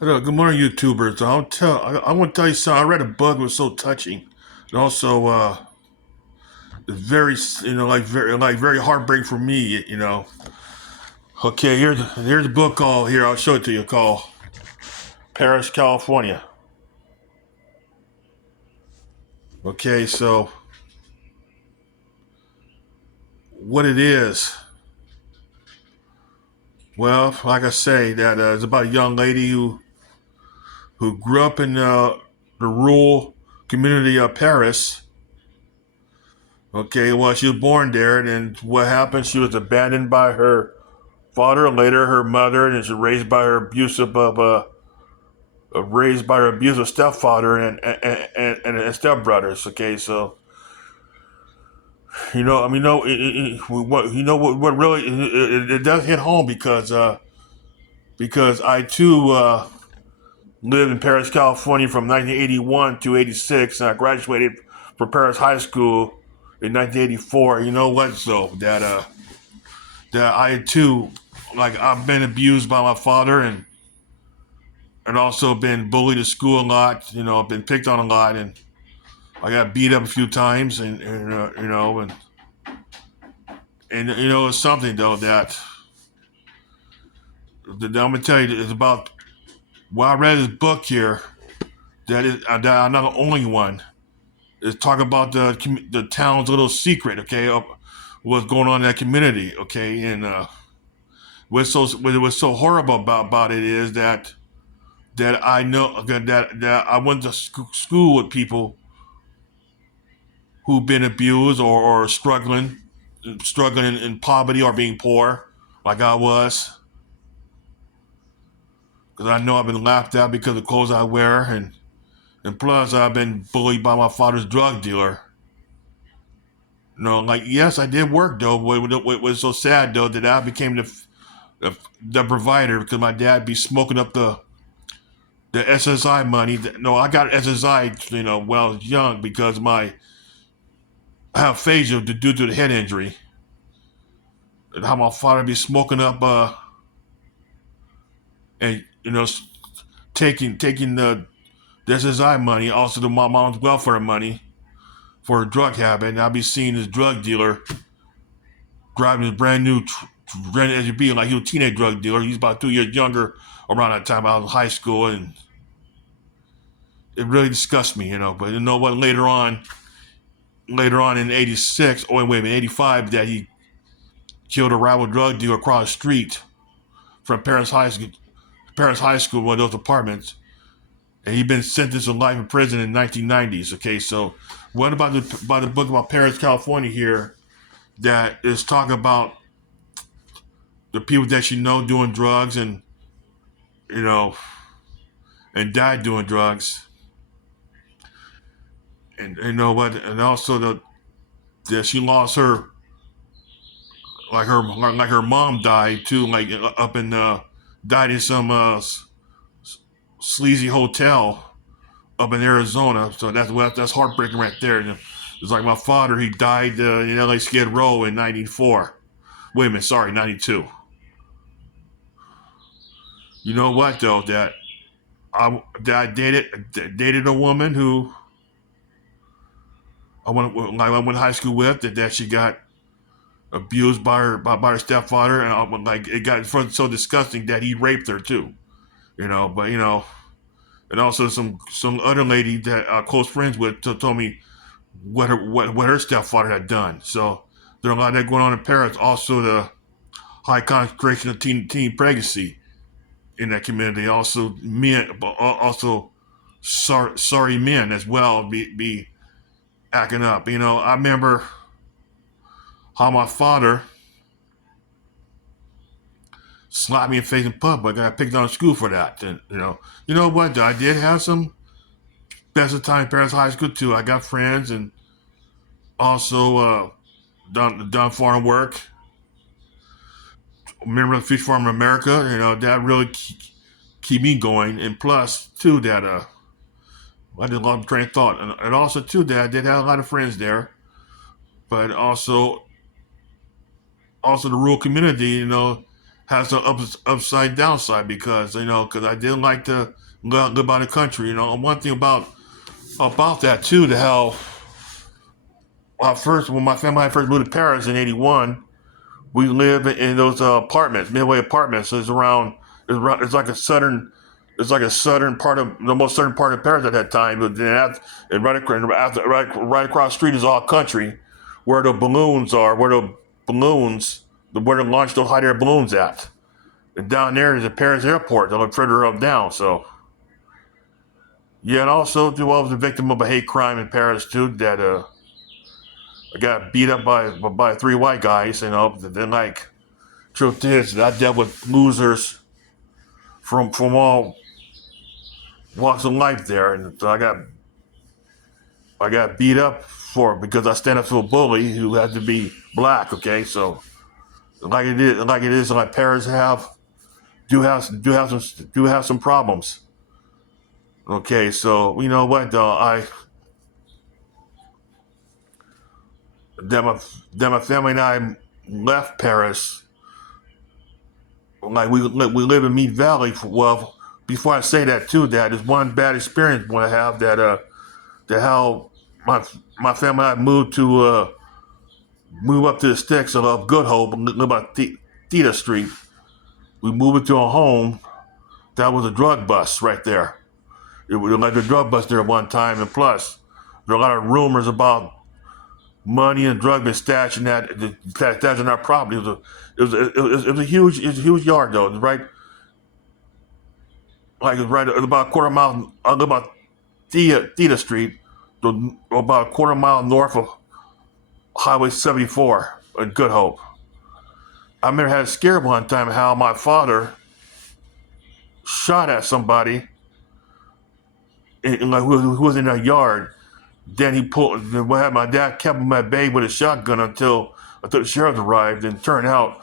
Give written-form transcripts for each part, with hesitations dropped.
Hello, good morning, YouTubers. I want to tell you something. I read a book that was so touching, and also it's very, very heartbreaking for me. Okay, here's a book called here. I'll show it to you. Called Perris, California. Okay, so what it is? Well, like I say, that it's about a young lady who grew up in the rural community of Paris. Okay, well, she was born there, and what happened? She was abandoned by her father, later her mother, and is raised by her abusive stepfather and stepbrothers. Okay, so I mean, no, what what really it does hit home because I too lived in Perris, California from 1981 to 86, and I graduated from Perris High School in 1984. You know what? So that I too, like, I've been abused by my father and also been bullied at school a lot. I've been picked on a lot, and I got beat up a few times, and it's something though that I'm gonna tell you is about. When I read this book here, that I'm not the only one. Is talk about the town's little secret, okay, of what's going on in that community, okay, and what was so horrible about it is that I know that I went to school with people who've been abused or struggling in poverty or being poor, like I was, because I know I've been laughed at because of the clothes I wear, and plus I've been bullied by my father's drug dealer. Like, yes, I did work though. What was so sad though that I became the provider because my dad be smoking up the SSI money. No, I got SSI, when I was young because I have aphasia due to the head injury, and how my father be smoking up and taking the SSI money, also my mom's welfare money for a drug habit, and I'll be seeing this drug dealer driving his brand new brand SUV like he was a teenage drug dealer. He's about 2 years younger around that time. I was in high school, and it really disgusts me, But you know what? Later on in '86, oh wait a minute, '85, that he killed a rival drug dealer across the street from Paris High School, one of those apartments, and he'd been sentenced to life in prison in 1990s. Okay, so what about the book about Perris, California here that is talking about the people that you know doing drugs and you know and died doing drugs, and you know what, and also that she lost her like her mom died too, like up in died in some sleazy hotel up in Arizona. So that's heartbreaking right there. It's like my father, he died in LA Skid Row in '94. Wait a minute, sorry, '92. You know what though? I dated a woman who I went to high school with. That she got abused by her stepfather, and like it got so disgusting that he raped her too. But and also some other lady that I'm close friends with told me what her stepfather had done. So there are a lot of that going on in Paris. Also, the high concentration of teen pregnancy in that community. Also, men, but also sorry men as well be acting up. I remember how my father slapped me in the face in public, and I picked on school for that. And you know what? I did have some best of time in Paris High School too. I got friends and also done foreign work. Remember the Fish Farm in America? That really keep me going. And plus, too, that I did a lot of train of thought, and also too that I did have a lot of friends there, but also the rural community. has an upside downside because because I didn't like to live out the country. And one thing about that too, the how when my family and I first moved to Paris in '81, we lived in those apartments, midway apartments. So it's like a southern. It's like a southern part of the most southern part of Paris at that time. But then and right across the street is all country, where the balloons are, where they launch those hot air balloons at. And down there is the Paris airport, a little further up down. So yeah, and also too, I was a victim of a hate crime in Paris too. That I got beat up by three white guys. Then truth is, I dealt with losers from all walks of life there, and so I got beat up for because I stand up to a bully who had to be black. Okay, so like Paris do have some problems. Okay, so you know what though I that my family and I left Paris. Like we live in Mead Valley. Well, before I say that too, that is one bad experience I have that how my my family and I move up to the sticks of Good Hope, live on Theta Street. We moved into a home that was a drug bust right there. It was like a drug bust there one time, and plus there are a lot of rumors about money and drug been stashed in stashed in our property. It was a huge yard though. It was right like it was right about a quarter mile about Theta Street, about a quarter mile north of Highway 74 in Good Hope. I remember I had a scare one time how my father shot at somebody who was in that yard. Then he pulled. What happened? My dad kept him at bay with a shotgun until the sheriff arrived. And turned out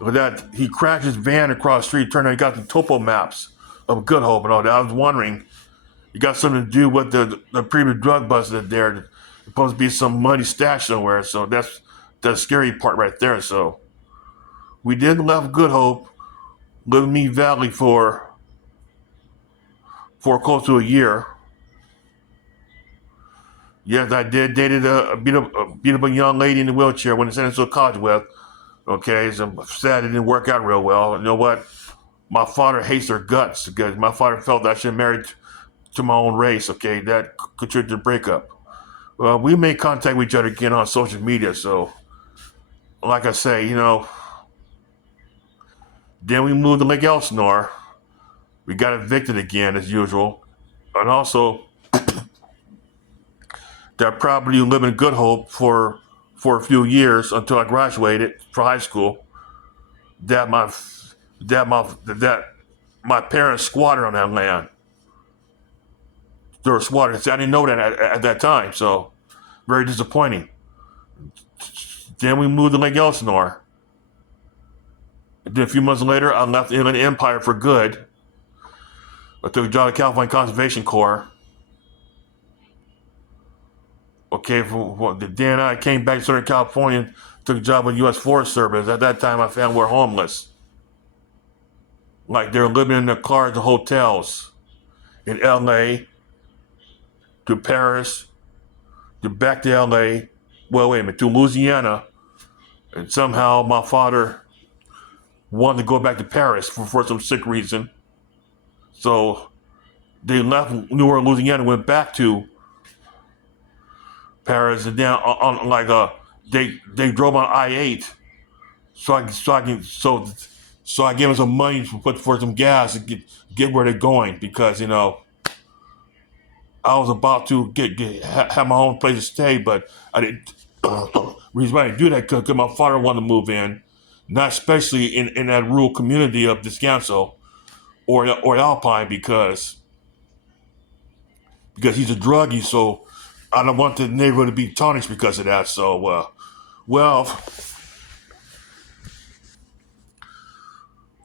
that he crashed his van across the street. Turned out he got the topo maps of Good Hope and all that. I was wondering, it got something to do with the previous drug bust that there. There's supposed to be some money stashed somewhere. So that's the scary part right there. So we did left Good Hope, lived in Mead Valley for close to a year. Yes, I did dated beat up a young lady in a wheelchair when I sent her to college with. Okay, so I'm sad it didn't work out real well. You know what? My father hates her guts because my father felt that I should marry to my own race. Okay, that contributed to the breakup. Well, we made contact with each other again on social media. So, like I say, then we moved to Lake Elsinore. We got evicted again as usual, and also that property lived in Good Hope for a few years until I graduated for high school. That my parents squatted on that land. They were squatters. I didn't know that at that time, so very disappointing. Then we moved to Lake Elsinore. Then a few months later, I left the Inland Empire for good. I took a job at California Conservation Corps. Okay, then I came back to Southern California, took a job with U.S. Forest Service. At that time, I found we were homeless. Like they were living in their cars and hotels in L.A., to Paris, to back to L.A., well, wait a minute, to Louisiana. And somehow my father wanted to go back to Paris for some sick reason. So they left New Orleans, Louisiana, went back to Paris, and then they drove on I-8, so I gave them some money for some gas to get where they're going because I was about to have my own place to stay, but I didn't. Reason why I didn't do that because my father wanted to move in, not especially in that rural community of Descanso or Alpine because he's a druggie, so I don't want the neighborhood to be tarnished because of that. So, well, well,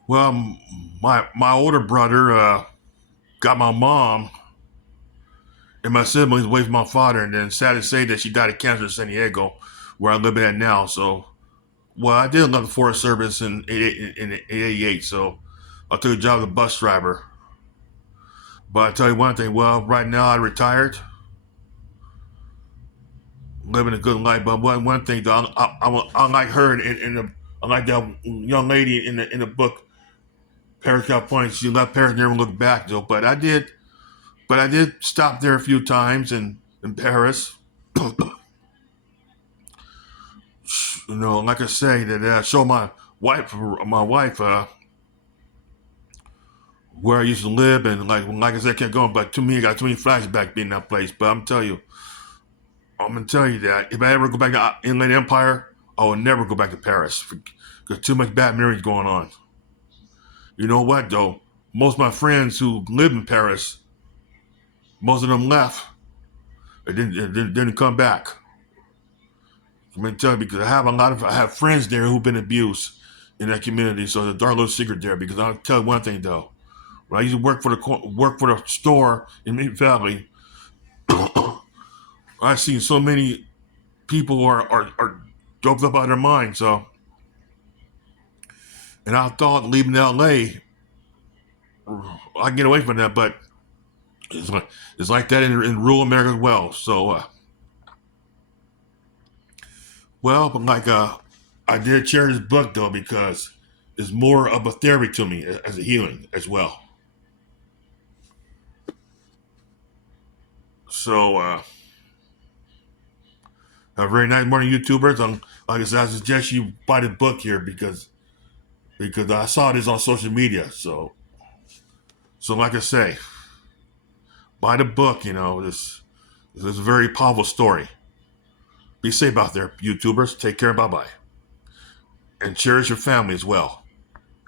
my older brother got my mom and my siblings away from my father, and then sad to say that she died of cancer in San Diego, where I live at now. So, Well, I did love the Forest Service in '88, so I took a job as a bus driver. But I tell you one thing. Well, right now I retired, living a good life. But one thing though, I like her in the I like that young lady in the book Perris California. She left Paris, never looked back though. But I did stop there a few times in Paris. You know, like I say, that show my wife where I used to live, and like I said, I kept going. But to me, I got too many flashbacks being in that place. But I'm gonna tell you that if I ever go back to Inland Empire, I will never go back to Paris because too much bad memories going on. You know what though? Most of my friends who live in Paris, most of them left. Didn't come back. I'm gonna tell you because I have friends there who've been abused in that community. So the dark little secret there. Because I'll tell you one thing though. When I used to work for the store in Mid Valley, I've seen so many people are doped up out of their mind. So, and I thought leaving L.A. I can get away from that, but it's like that in rural America as well. So, well, but I did share this book though because it's more of a therapy to me as a healing as well. So, a very nice morning, YouTubers. Like I said, I suggest you buy the book here because I saw this on social media. So like I say, buy the book. You know, this is a very powerful story. Be safe out there, YouTubers. Take care. Bye bye, and cherish your family as well.